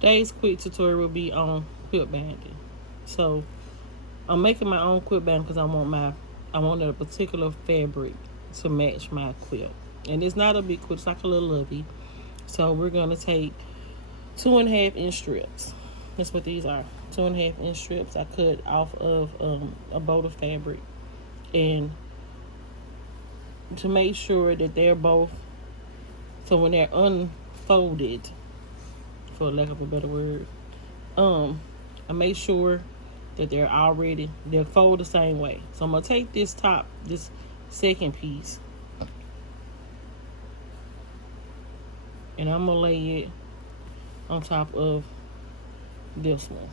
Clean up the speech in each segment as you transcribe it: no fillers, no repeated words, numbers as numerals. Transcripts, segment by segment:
Today's quick tutorial will be on quilt banding. So I'm making my own quilt band because I want a particular fabric to match my quilt. And it's not a big quilt, it's like a little lovey. So we're gonna take 2.5 inch strips. That's what these are. 2.5 inch strips I cut off of a bolt of fabric, and to make sure that they're both, so when they're unfolded, for lack of a better word, I make sure that they're folded the same way. So I'm gonna take this second piece, and I'm gonna lay it on top of this one,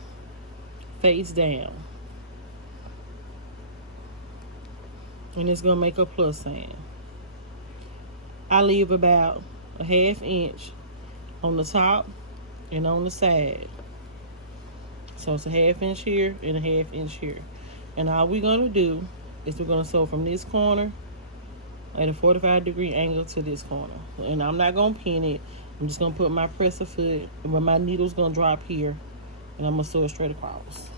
face down, and it's gonna make a plus sign. I leave about a 1/2 inch on the top and on the side. So it's a 1/2 inch here and a 1/2 inch here. And all we're gonna do is we're gonna sew from this corner at a 45-degree angle to this corner. And I'm not gonna pin it. I'm just gonna put my presser foot, but my needle's gonna drop here, and I'm gonna sew it straight across.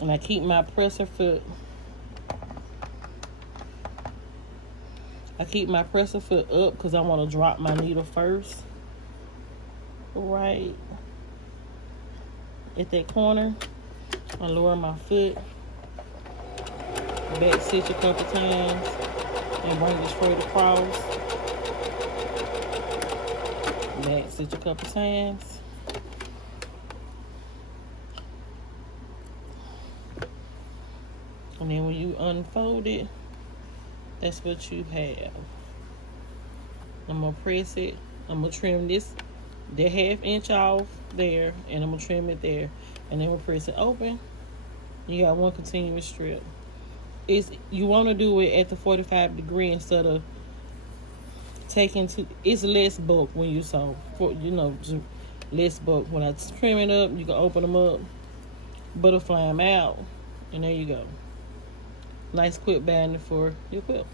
And I keep my presser foot up because I want to drop my needle first, right at that corner. I lower my foot, back stitch a couple times, and bring it straight across. Back stitch a couple times. And then when you unfold it, that's what you have. I'm gonna press it. I'm gonna trim the 1/2 inch off there, and I'm gonna trim it there, and then we'll press it open. You got one continuous strip. You want to do it at the 45-degree instead of it's less bulk when you sew. Just less bulk. When I trim it up, you can open them up, butterfly them out, and there you go. Nice quilt banding for your quilt.